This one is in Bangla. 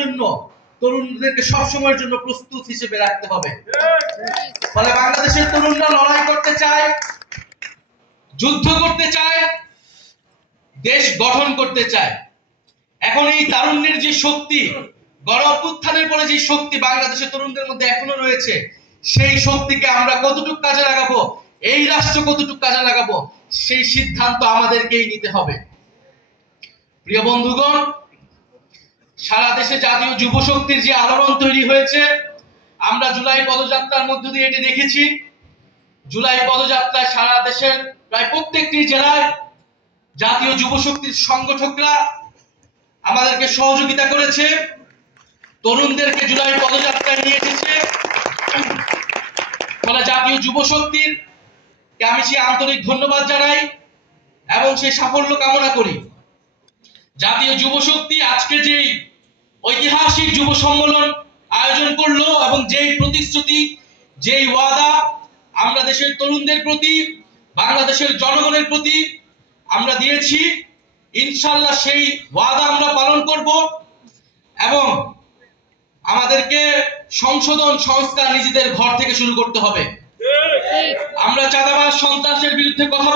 জন্য তরুণদেরকে সবসময়ের জন্য প্রস্তুত হিসেবে রাখতে হবে। ফলে বাংলাদেশের তরুণরা লড়াই করতে চায়, যুদ্ধ করতে চায়, দেশ গঠন করতে চায়। এখন এই তারুণ্যের যে শক্তি, গণ অভ্যুত্থানের পরে যে শক্তি বাংলাদেশের তরুণদের মধ্যে এখনো রয়েছে, সেই শক্তিকে আমরা কতটুকু কাজে লাগাবো, এই রাষ্ট্র কতটুকু কাজে লাগাবো, সেই সিদ্ধান্ত আমাদেরকেই নিতে হবে। প্রিয় বন্ধুগণ, সারা দেশে জাতীয় যুব শক্তির যে আলোড়ন তৈরি হয়েছে, আমরা জুলাই পদযাত্রার মধ্য দিয়ে এটি দেখেছি। জুলাই পদযাত্রায় সারা দেশের প্রায় প্রত্যেকটি জেলায় জাতীয় যুব শক্তির সংগঠকরা আমাদেরকে সহযোগিতা করেছে, তরুণদেরকে জুলাই পদযাত্রায় নিয়ে এসেছে। ফলে জাতীয় যুব শক্তির আমি সেই আন্তরিক ধন্যবাদ জানাই এবং সেই সাফল্য কামনা করি। জাতীয় যুব শক্তি আজকে যেই ঐতিহাসিক যুব সম্মেলন আয়োজন করলো এবং যেই প্রতিশ্রুতি, যেই ওয়াদা আমরা দেশের তরুণদের প্রতি, বাংলাদেশের জনগণের প্রতি আমরা দিয়েছি, ইনশাআল্লাহ সেই ওয়াদা আমরা পালন করব এবং আমাদেরকে সংশোধন সংস্কার নিজেদের ঘর থেকে শুরু করতে হবে। আমরা চাঁদাবাজ সন্ত্রাসের বিরুদ্ধে কথা